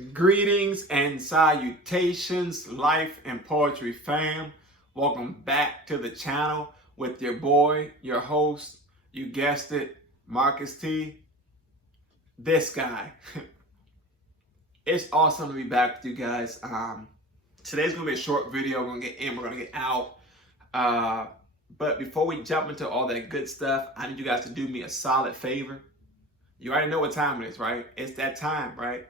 Greetings and salutations, life and poetry fam. Welcome back to the channel with your boy, your host, you guessed it, Marcus T. This guy. It's awesome to be back with you guys. Today's gonna be a short video. We're gonna get in, we're gonna get out. But before we jump into all that good stuff, I need you guys to do me a solid favor. You already know what time it is, right? It's that time, right?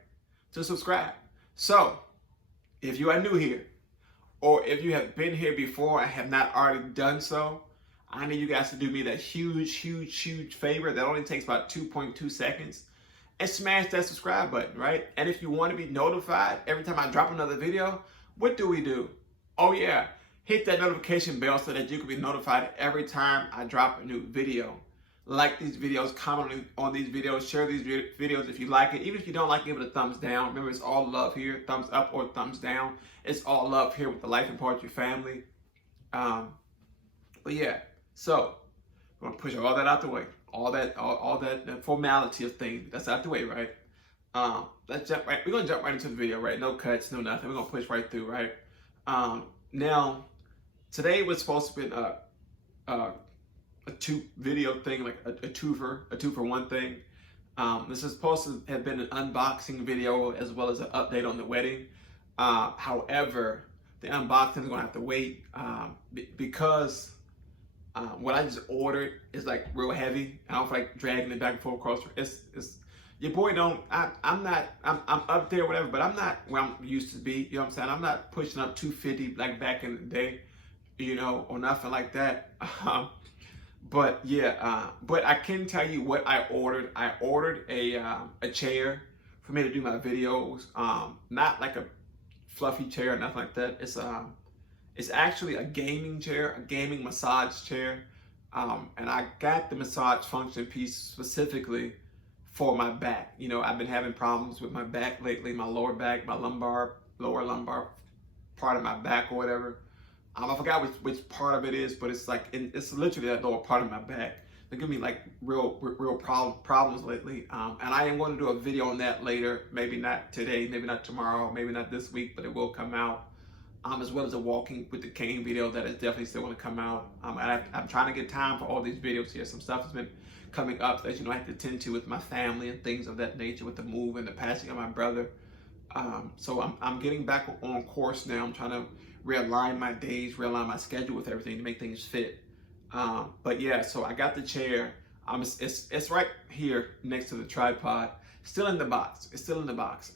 To subscribe. So, if you are new here, or if you have been here before and have not already done so, I need you guys to do me that huge favor that only takes about 2.2 seconds and smash that subscribe button, right? And if you want to be notified every time I drop another video, what do? Oh yeah, hit that notification bell so that you can be notified every time I drop a new video. Like these videos, comment on these videos, share these videos if you like it. Even if you don't like it, give it a thumbs down. Remember, it's all love here. Thumbs up or thumbs down. It's all love here with the Life and Poetry family. But yeah, so we're gonna push all that out the way. All that formality of things, that's out the way, right? Let's jump right. We're gonna jump right into the video, right? No cuts, no nothing. We're gonna push right through, right? Now, today was supposed to be a two video thing, like a two for one thing. This is supposed to have been an unboxing video as well as an update on the wedding. However, the unboxing is gonna have to wait because what I just ordered is like real heavy. I don't feel like dragging it back and forth across. It's your boy don't. I'm up there, whatever, but I'm not where I'm used to be. You know what I'm saying? I'm not pushing up 250 like back in the day, you know, or nothing like that. But yeah, but I can tell you what I ordered. I ordered a chair for me to do my videos. Not like a fluffy chair or nothing like that. It's actually a gaming chair, a gaming massage chair. And I got the massage function piece specifically for my back. You know, I've been having problems with my back lately, my lower back, my lower lumbar part of my back or whatever. I forgot which part of it is, but it's like it's literally that lower part of my back. They give me like real problems lately, and I am going to do a video on that later. Maybe not today, maybe not tomorrow, maybe not this week, but it will come out. As well as a walking with the cane video that is definitely still going to come out. I'm trying to get time for all these videos here. Some stuff has been coming up that I have to tend to with my family and things of that nature, with the move and the passing of my brother. So I'm getting back on course now. I'm trying to realign my days, realign my schedule with everything to make things fit. But yeah, so I got the chair. It's right here next to the tripod. Still in the box. It's still in the box.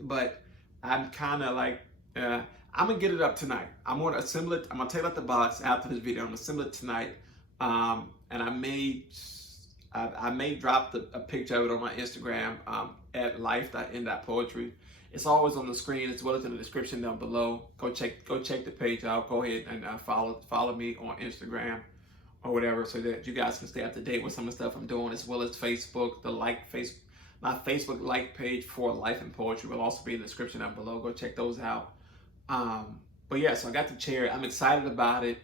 But I'm kind of like, I'm gonna get it up tonight. I'm gonna assemble it. I'm gonna take out the box after this video. I'm gonna assemble it tonight. And I may drop a picture of it on my Instagram at life.in.poetry. It's always on the screen as well as in the description down below. Go check the page out. Go ahead and follow me on Instagram or whatever, so that you guys can stay up to date with some of the stuff I'm doing, as well as Facebook. My Facebook like page for Life and Poetry will also be in the description down below. Go check those out. But yeah, so I got the chair. I'm excited about it.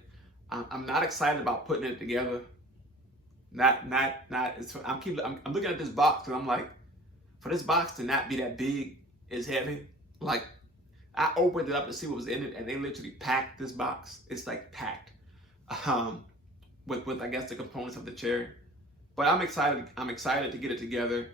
I'm not excited about putting it together. I'm looking at this box and I'm like, for this box to not be that big is heavy. Like, I opened it up to see what was in it, and they literally packed this box. It's like packed with I guess the components of the chair. But I'm excited. I'm excited to get it together.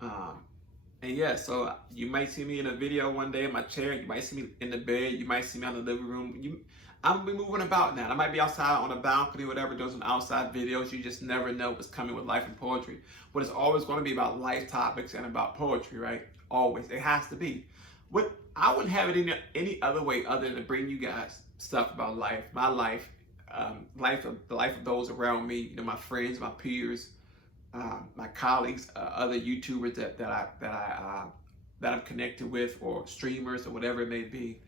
And yeah, so you might see me in a video one day in my chair. You might see me in the bed. You might see me in the living room. I'm gonna be moving about now. I might be outside on a balcony, whatever, doing some outside videos. You just never know what's coming with Life and Poetry. But it's always going to be about life topics and about poetry, right? Always. It has to be. I wouldn't have it any other way other than to bring you guys stuff about life, my life, the life of those around me, you know, my friends, my peers, my colleagues, other YouTubers that I'm connected with, or streamers, or whatever it may be.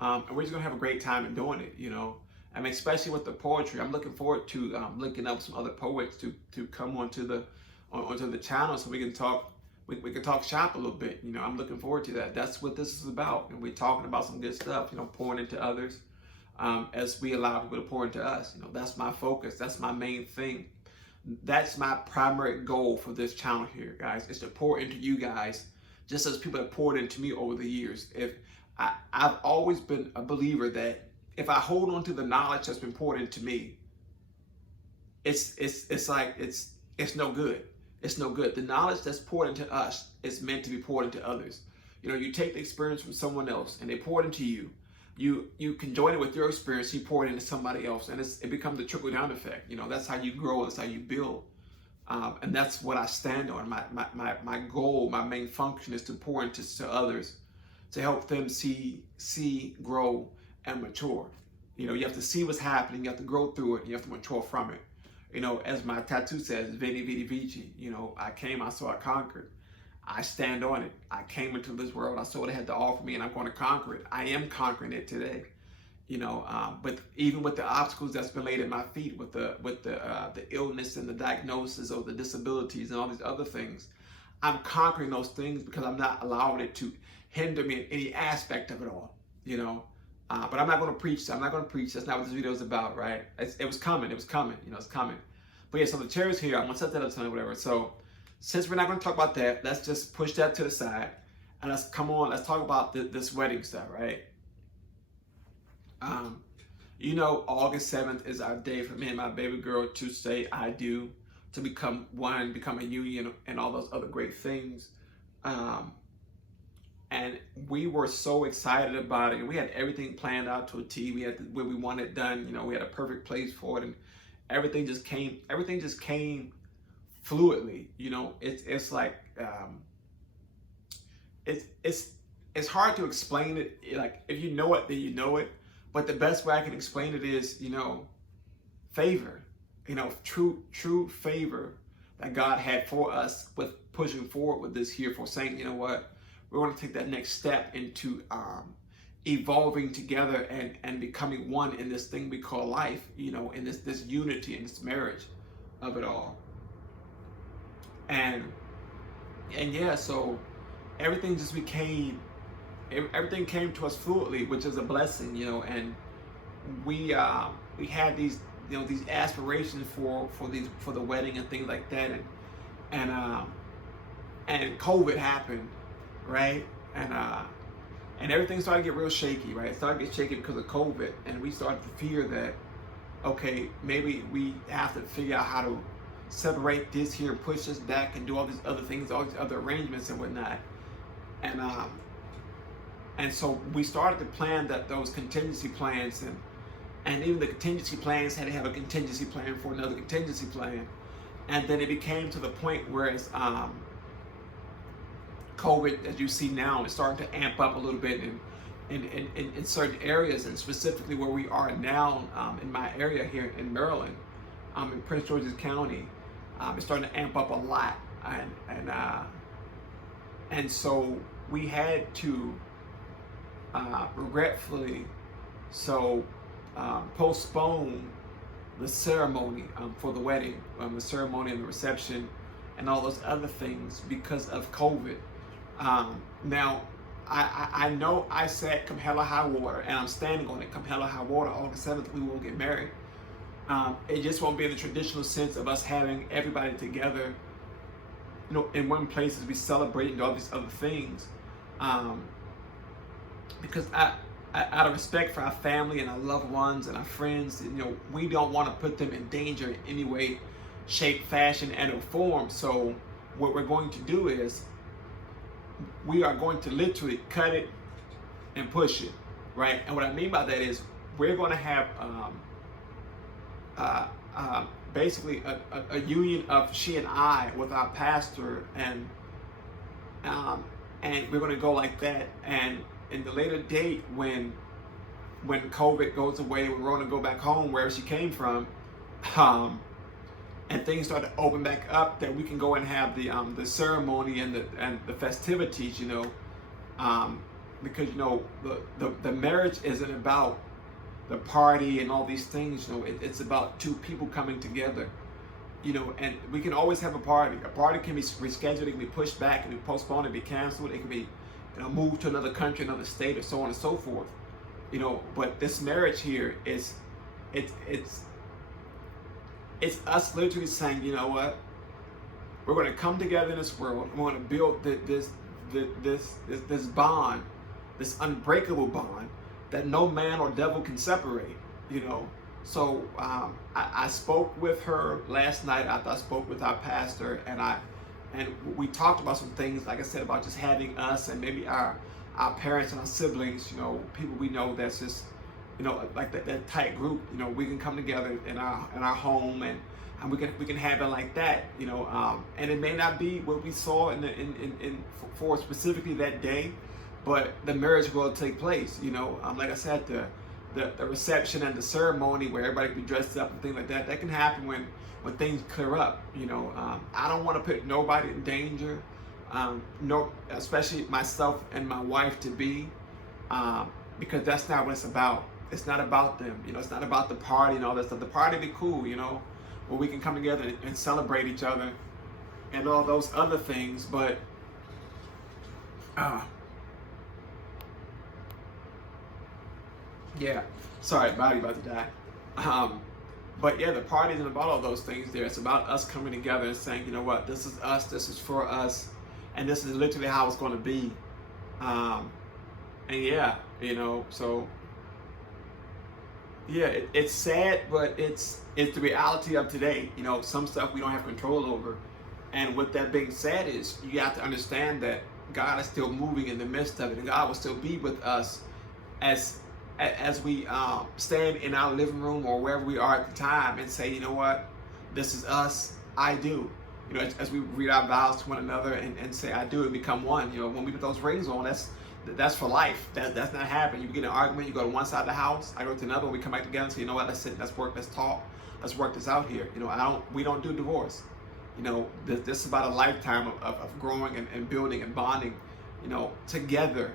And we're just gonna have a great time in doing it, you know. I mean, especially with the poetry, I'm looking forward to linking up some other poets to come onto the channel so we can talk. We can talk shop a little bit, you know. I'm looking forward to that. That's what this is about, and we're talking about some good stuff, you know, pouring into others as we allow people to pour into us. You know, that's my focus. That's my main thing. That's my primary goal for this channel here, guys, is to pour into you guys just as people have poured into me over the years. I've always been a believer that if I hold on to the knowledge that's been poured into me, it's no good. It's no good. The knowledge that's poured into us is meant to be poured into others. You know, you take the experience from someone else and they pour it into you. You can join it with your experience. You pour it into somebody else, and it becomes a trickle down effect. You know, that's how you grow. That's how you build. And that's what I stand on. My goal, my main function is to pour into others, to help them see, grow, and mature. You know, you have to see what's happening. You have to grow through it. And you have to mature from it. You know, as my tattoo says, Veni Vidi Vici. You know, I came, I saw, I conquered. I stand on it. I came into this world. I saw what it had to offer me, and I'm going to conquer it. I am conquering it today. You know, but even with the obstacles that's been laid at my feet, with the illness and the diagnosis or the disabilities and all these other things, I'm conquering those things because I'm not allowing it to hinder me in any aspect of it all. You know, but I'm not going to preach. I'm not going to preach. That's not what this video is about, right? It was coming. It was coming. You know, it's coming. But yeah, so the chair is here. I'm going to set that up tonight, whatever. So since we're not going to talk about that, let's just push that to the side and let's talk about this wedding stuff, right? You know, August 7th is our day for me and my baby girl to say I do, to become one, become a union, and all those other great things. And we were so excited about it. And we had everything planned out to a T. We had where we wanted it done. You know, we had a perfect place for it, and everything just came fluidly. You know, it's like it's hard to explain it. Like, if you know it, then you know it. But the best way I can explain it is, you know, favor, you know, true favor that God had for us with pushing forward with this here, for saying, you know what, we want to take that next step into evolving together and becoming one in this thing we call life, you know, in this unity and this marriage of it all. And yeah, so everything just became, everything came to us fluidly, which is a blessing, you know. And we had these, you know, these aspirations for the wedding and things like that, and COVID happened, right? And everything started to get real shaky, right? It started to get shaky because of COVID, and we started to fear that, okay, maybe we have to figure out how to separate this here, push this back, and do all these other things, all these other arrangements and whatnot. And so we started to plan those contingency plans, and even the contingency plans had to have a contingency plan for another contingency plan. And then it became to the point where it's COVID, as you see now, is starting to amp up a little bit in certain areas, and specifically where we are now in my area here in Maryland, in Prince George's County. It's starting to amp up a lot, and so we had to regretfully postpone the ceremony for the wedding, the ceremony and the reception and all those other things because of COVID. Now, I know I said come hell or high water, and I'm standing on it. Come hell or high water, August 7th, we will get married. It just won't be in the traditional sense of us having everybody together, you know, in one place as we celebrate and all these other things. Because out of respect for our family and our loved ones and our friends, you know, we don't want to put them in danger in any way, shape, fashion, and or form. So what we're going to do is we are going to literally cut it and push it, right? And what I mean by that is we're going to have basically a union of she and I with our pastor, and we're going to go like that. And in the later date, when COVID goes away, when Rona go back home where she came from, and things start to open back up, that we can go and have the ceremony and the festivities, you know, because, you know, the marriage isn't about the party and all these things, you know. It's about two people coming together, you know. And we can always have a party. A party can be rescheduled, it can be pushed back, it can be postponed, it can be canceled, it can be, you know, moved to another country, another state, or so on and so forth, you know. But this marriage here is, it's us literally saying, you know what, we're going to come together in this world, and we're going to build this bond, this unbreakable bond that no man or devil can separate. You know, so I spoke with her last night after I spoke with our pastor, and we talked about some things, like I said, about just having us and maybe our parents and our siblings, you know, people we know that's just, you know, like that tight group, you know, we can come together in our home and we can have it like that, you know, and it may not be what we saw for specifically that day, but the marriage will take place, you know, like I said, the reception and the ceremony where everybody can be dressed up and things like that can happen when things clear up, you know. I don't want to put nobody in danger, no, especially myself and my wife to be, because that's not what it's about. It's not about them, you know. It's not about the party and all that stuff. The party be cool, you know, where we can come together and celebrate each other and all those other things, but yeah, sorry, body about to die. But yeah, the party isn't about all those things there. It's about us coming together and saying, you know what, this is us, this is for us, and this is literally how it's going to be. And yeah, you know, so yeah, it's sad, but it's the reality of today. You know, some stuff we don't have control over. And with that being said, is you have to understand that God is still moving in the midst of it, and God will still be with us as we stand in our living room or wherever we are at the time and say, you know what, this is us, I do. You know, as we read our vows to one another and say, I do, and become one. You know, when we put those rings on, that's for life. That's not happening. You get in an argument, you go to one side of the house, I go to another, we come back together and say, you know what, let's sit, let's work, let's talk, let's work this out here. You know, we don't do divorce. You know, this is about a lifetime of growing and building and bonding, you know, together,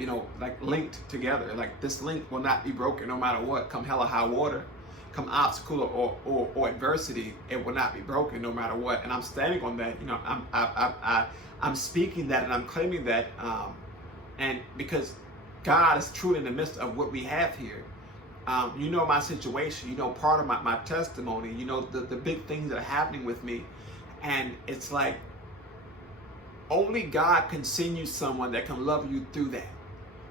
you know, like linked together. Like this link will not be broken no matter what. Come hell or high water, come obstacle or adversity, it will not be broken no matter what. And I'm standing on that. You know, I'm speaking that and I'm claiming that, and because God is truly in the midst of what we have here. You know my situation, you know part of my testimony, you know the big things that are happening with me, and it's like only God can send you someone that can love you through that.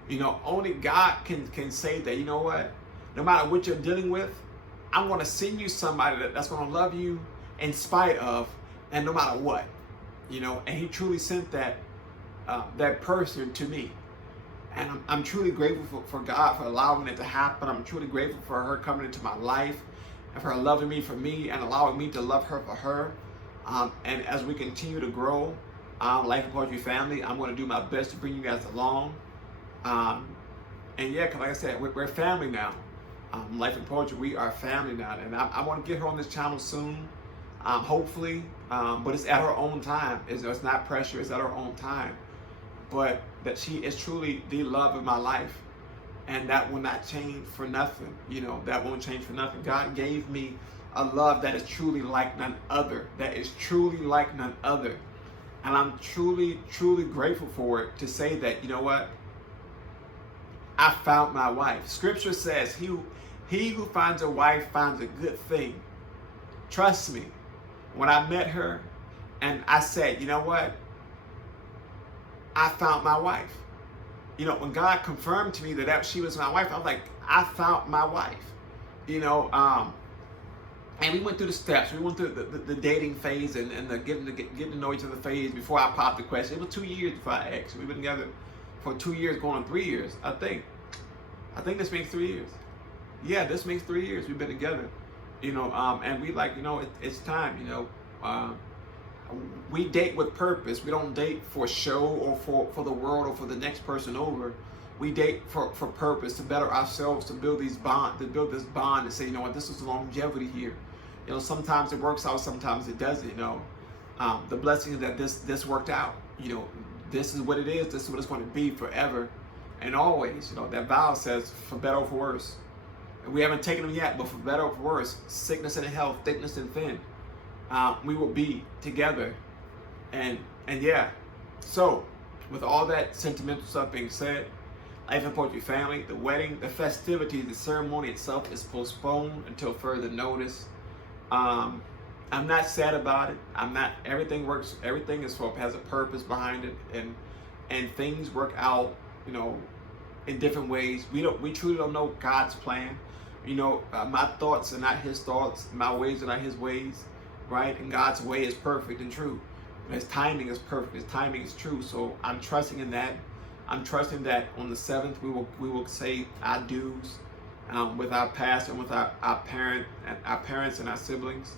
You know, only God can say that, you know what, no matter what you're dealing with, I'm going to send you somebody that's going to love you in spite of, and no matter what, you know. And He truly sent that person to me. And I'm truly grateful for God for allowing it to happen. I'm truly grateful for her coming into my life and for her loving me for me and allowing me to love her for her. And as we continue to grow, Life and Poetry family, I'm going to do my best to bring you guys along. And yeah, because like I said, we're family now. Life and Poetry, we are family now. And I want to get her on this channel soon, hopefully. But it's at her own time. It's not pressure, it's at her own time. But that she is truly the love of my life, and that will not change for nothing. You know, that won't change for nothing. God gave me a love that is truly like none other. That is truly like none other. And I'm truly, truly grateful for it, to say that, you know what, I found my wife. Scripture says, he who finds a wife finds a good thing. Trust me, when I met her and I said, you know what, I found my wife. You know, when God confirmed to me that she was my wife, I was like, I found my wife. You know, and we went through the steps. We went through the dating phase and the getting to know each other phase before I popped the question. It was 2 years before I asked. We've been together for 2 years, going on 3 years, I think. I think this makes 3 years. Yeah, this makes 3 years we've been together. You know, and we like, you know, it's time, you know. We date with purpose. We don't date for show or for the world or for the next person over. We date for purpose, to better ourselves, to build this bond, and say, you know what, this is longevity here. You know, sometimes it works out, sometimes it doesn't, you know. The blessing is that this worked out. You know, this is what it is, this is what it's going to be forever and always. You know, that vow says for better or for worse. And we haven't taken them yet, but for better or for worse, sickness and health, thickness and thin. We will be together, and yeah. So, with all that sentimental stuff being said, Life and Poetry family, the wedding, the festivities, the ceremony itself is postponed until further notice. I'm not sad about it. I'm not. Everything works. Everything has a purpose behind it, and things work out, you know, in different ways. We truly don't know God's plan. You know, my thoughts are not His thoughts. My ways are not His ways, right? And God's way is perfect and true. His timing is perfect. His timing is true. So I'm trusting in that. I'm trusting that on the 7th we will say our dues with our pastor and with our parents and our siblings.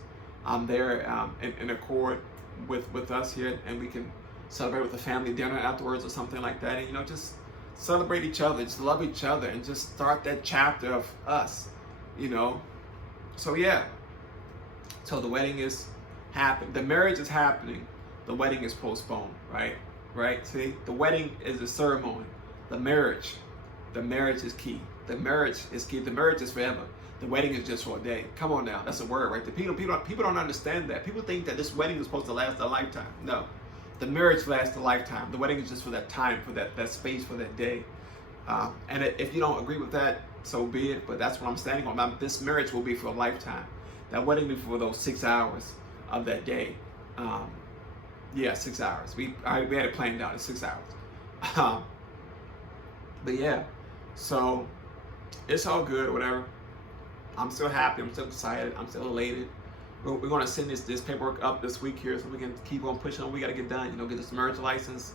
There in accord with us here, and we can celebrate with the family dinner afterwards or something like that, and, you know, just celebrate each other, just love each other, and just start that chapter of us, you know. So yeah, so the wedding is happening, the marriage is happening, the wedding is postponed, right? See, the wedding is a ceremony, the marriage is key. The marriage is key. The marriage is forever. The wedding is just for a day. Come on now, that's a word, right? The people don't understand that. People think that this wedding is supposed to last a lifetime. No, the marriage lasts a lifetime. The wedding is just for that time, for that space, for that day. And if you don't agree with that, so be it. But that's what I'm standing on. This marriage will be for a lifetime. That wedding will be for those 6 hours of that day. Yeah, 6 hours. We had it planned out. It's 6 hours. But yeah, so it's all good, whatever. I'm still happy. I'm still excited. I'm still elated. We're going to send this paperwork up this week here, so we can keep on pushing on. We got to get done. You know, get this marriage license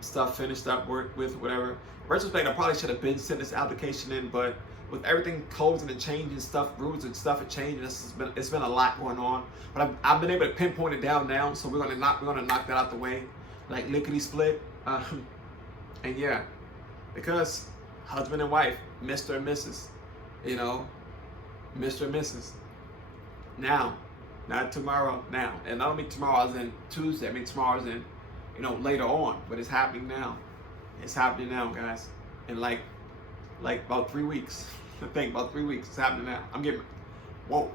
stuff finished up, work with whatever. In retrospect, I probably should have been sent this application in, but with everything closing and changing stuff, rules and stuff are changing. It's been a lot going on, but I've been able to pinpoint it down now. So we're gonna knock that out the way, like lickety split. And yeah, because husband and wife, Mr. and Mrs. You know, Mr. and Mrs. Now, not tomorrow. Now, and I don't mean tomorrow as in Tuesday. I mean tomorrow as in, you know, later on. But it's happening now. It's happening now, guys. In like about 3 weeks. I think about 3 weeks. It's happening now. I'm getting, whoa.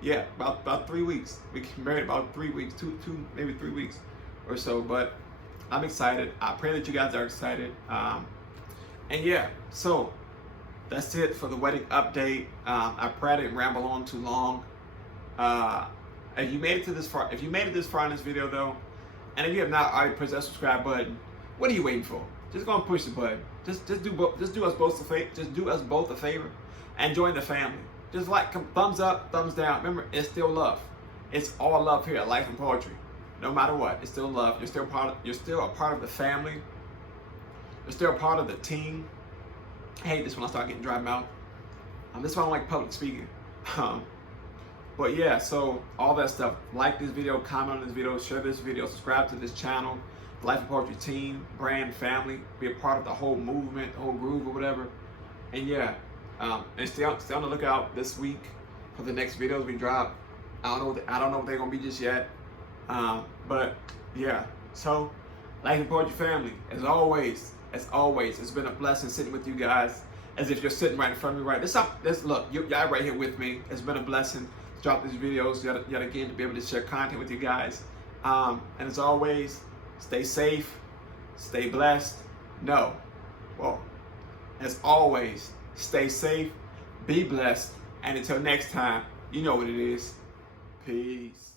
Yeah, about 3 weeks. We get married about 3 weeks, two maybe 3 weeks or so. But I'm excited. I pray that you guys are excited. And yeah, so that's it for the wedding update. I pray I didn't ramble on too long. If you made it this far in this video though, and if you have not already pressed that subscribe button, what are you waiting for? Just go and push the button. Just do us both a favor, and join the family. Just like, thumbs up, thumbs down. Remember, it's still love. It's all love here at Life and Poetry. No matter what, it's still love. You're still a part of the family. You're still a part of the team. I hate this when I start getting dry mouth. This is why I don't like public speaking. But yeah, so all that stuff. Like this video, comment on this video, share this video, subscribe to this channel, Life and Poetry team, brand, family. Be a part of the whole movement, the whole groove or whatever. And yeah, and stay on the lookout this week for the next videos we drop. I don't know if they're gonna be just yet. But yeah, so Life and Poetry family, as always, it's been a blessing sitting with you guys, as if you're sitting right in front of me, right? Look, y'all right here with me. It's been a blessing to drop these videos yet again, to be able to share content with you guys. And as always, stay safe, stay blessed. As always, stay safe, be blessed, and until next time, you know what it is. Peace.